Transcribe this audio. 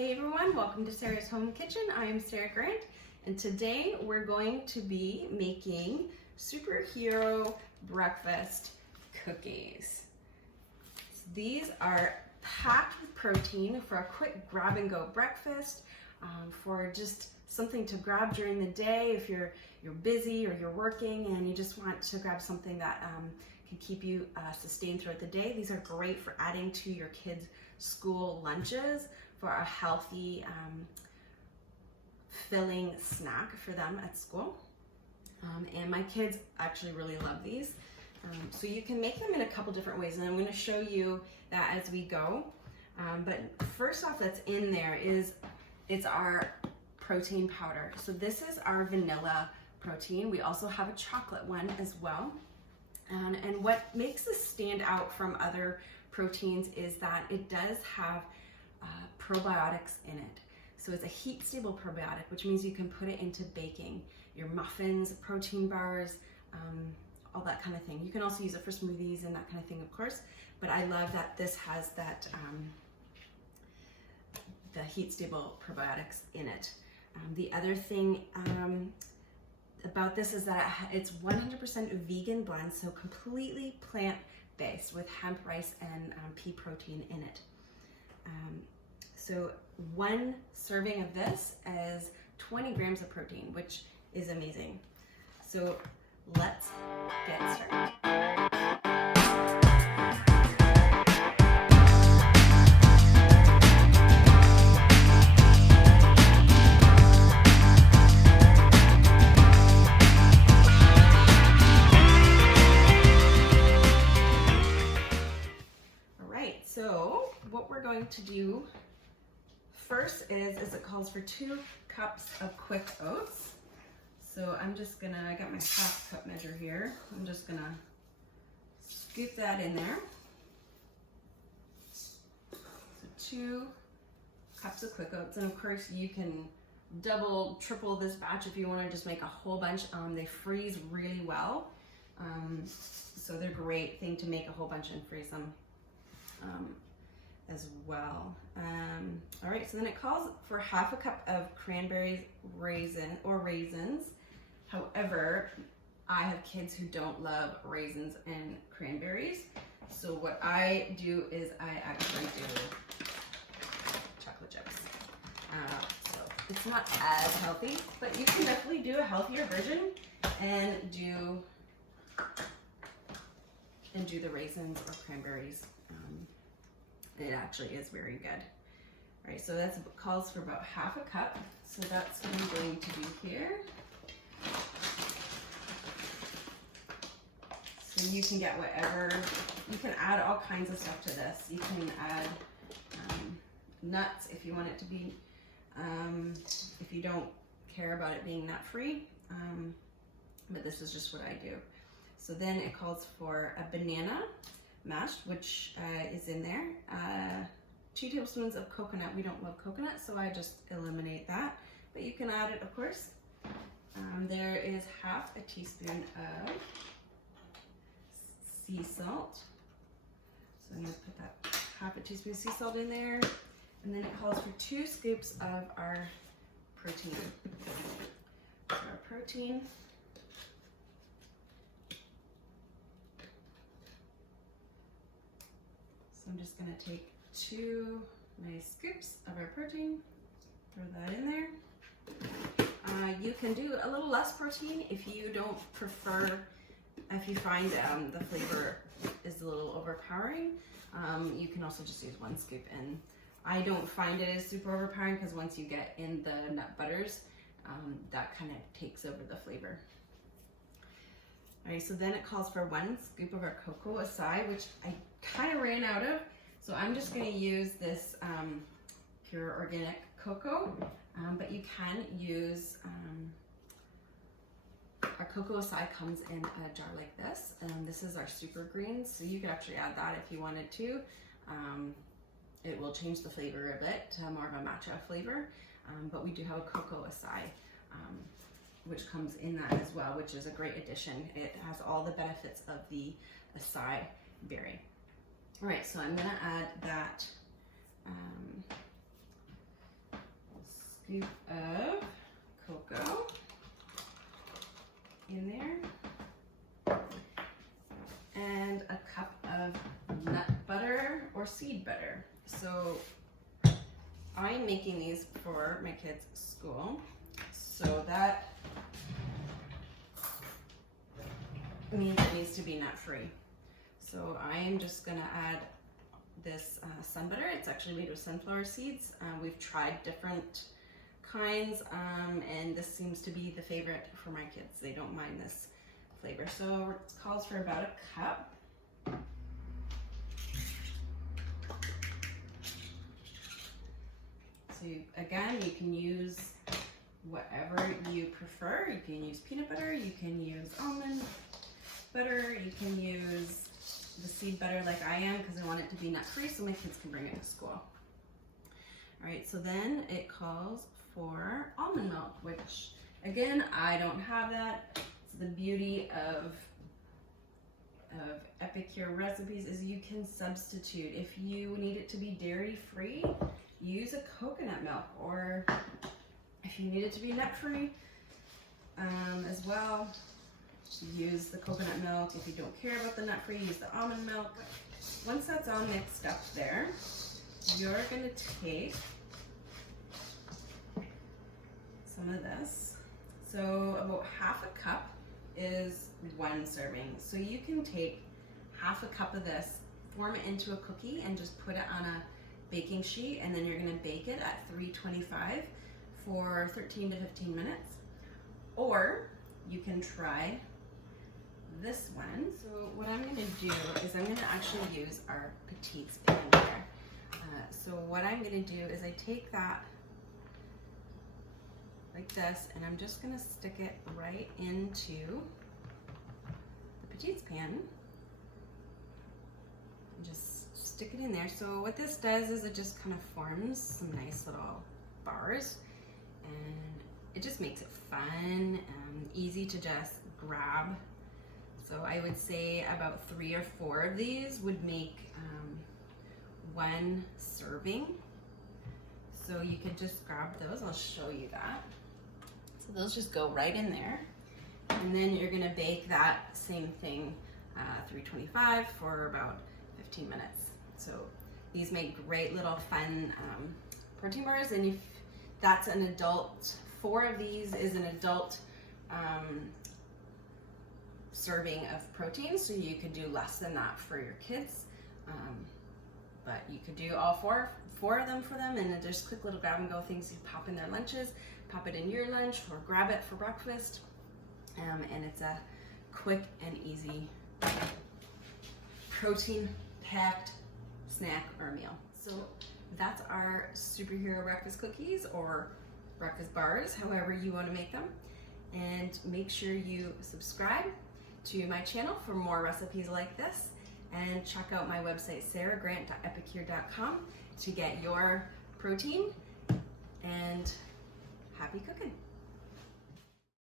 Hey everyone, welcome to Sarah's Home Kitchen. I am Sarah Grant, and today we're going to be making superhero breakfast cookies. So these are packed with protein for a quick grab and go breakfast, for just something to grab during the day if you're busy or you're working and you just want to grab something that can keep you sustained throughout the day. These are great for adding to your kids' school lunches for a healthy, filling snack for them at school. And my kids actually really love these. So you can make them in a couple different ways, and I'm going to show you that as we go. But first off, that's in there is our protein powder. So this is our vanilla protein. We also have a chocolate one as well. And what makes this stand out from other proteins is that it does have probiotics in it. So it's a heat stable probiotic, which means you can put it into baking your muffins, protein bars, all that kind of thing. You can also use it for smoothies and that kind of thing, of course, but I love that this has that the heat stable probiotics in it. The other thing about this is that it's 100% vegan blend, so completely plant-based with hemp, rice, and pea protein in it. So one serving of this is 20 grams of protein, which is amazing. So let's get started. All right, so what we're going to do first is it calls for 2 cups of quick oats. So I'm just gonna, I got my half cup measure here. I'm just gonna scoop that in there. So 2 cups of quick oats. And of course you can double, triple this batch if you wanna just make a whole bunch. They freeze really well. So they're a great thing to make a whole bunch and freeze them. As well. All right, so then it calls for half a cup of cranberries, raisins. However, I have kids who don't love raisins and cranberries. So what I do is I actually do chocolate chips. So it's not as healthy, but you can definitely do a healthier version and do the raisins or cranberries. It actually is very good. All right, so that calls for about half a cup. So that's what I'm going to do here. So you can get whatever, you can add all kinds of stuff to this. You can add nuts if you want it to be, if you don't care about it being nut free, but this is just what I do. So then it calls for a banana mashed, which is in there. 2 tablespoons of coconut. We don't love coconut, so I just eliminate that, but you can add it, of course. There is half a teaspoon of sea salt. So I'm going to put that half a teaspoon of sea salt in there, and then it calls for 2 scoops of our protein. So our protein. I'm just going to take 2 nice scoops of our protein, throw that in there. You can do a little less protein if you don't prefer, if you find the flavor is a little overpowering. You can also just use 1 scoop, and I don't find it as super overpowering because once you get in the nut butters, that kind of takes over the flavor. All right, so then it calls for 1 scoop of our cocoa Açai, which I kind of ran out of. So I'm just going to use this pure organic cocoa, but you can use, our cocoa Açai comes in a jar like this, and this is our super green, so you could actually add that if you wanted to. It will change the flavor a bit to more of a matcha flavor, but we do have a cocoa Açai, which comes in that as well, which is a great addition. It has all the benefits of the Açai berry. All right, so I'm gonna add that scoop of cocoa in there, and a cup of nut butter or seed butter. So I'm making these for my kids' school, so that means it needs to be nut-free. So I'm just gonna add this Sunbutter. It's actually made with sunflower seeds. We've tried different kinds, and this seems to be the favorite for my kids. They don't mind this flavor. So it calls for about a cup. So again, you can use whatever you prefer. You can use peanut butter, you can use almond butter, you can use the seed butter like I am because I want it to be nut-free so my kids can bring it to school. All right, so then it calls for almond milk, which again, I don't have that. It's the beauty of Epicure recipes is you can substitute. If you need it to be dairy-free, use a coconut milk, or if you need it to be nut-free as well, use the coconut milk. If you don't care about the nut-free, use the almond milk. Once that's all mixed up there, you're going to take some of this. So about half a cup is 1 serving. So you can take half a cup of this, form it into a cookie, and just put it on a baking sheet, and then you're going to bake it at 325 for 13 to 15 minutes. Or you can try this one. So what I'm going to do is I'm going to actually use our Preheat pan here. So what I'm going to do is I take that like this, and I'm just going to stick it right into the Preheat pan. And just stick it in there. So what this does is it just kind of forms some nice little bars, and it just makes it fun and easy to just grab. So I would say about 3 or 4 of these would make 1 serving. So you could just grab those. I'll show you that. So those just go right in there. And then you're gonna bake that same thing 325 for about 15 minutes. So these make great little fun protein bars. And if that's an adult, 4 of these is an adult serving of protein, so you could do less than that for your kids, but you could do all four of them for them, and then just quick little grab and go things you pop in their lunches, pop it in your lunch, or grab it for breakfast, and it's a quick and easy protein packed snack or meal. So that's our superhero breakfast cookies or breakfast bars, however you want to make them. And make sure you subscribe to my channel for more recipes like this, and check out my website sarahgrant.epicure.com to get your protein, and happy cooking.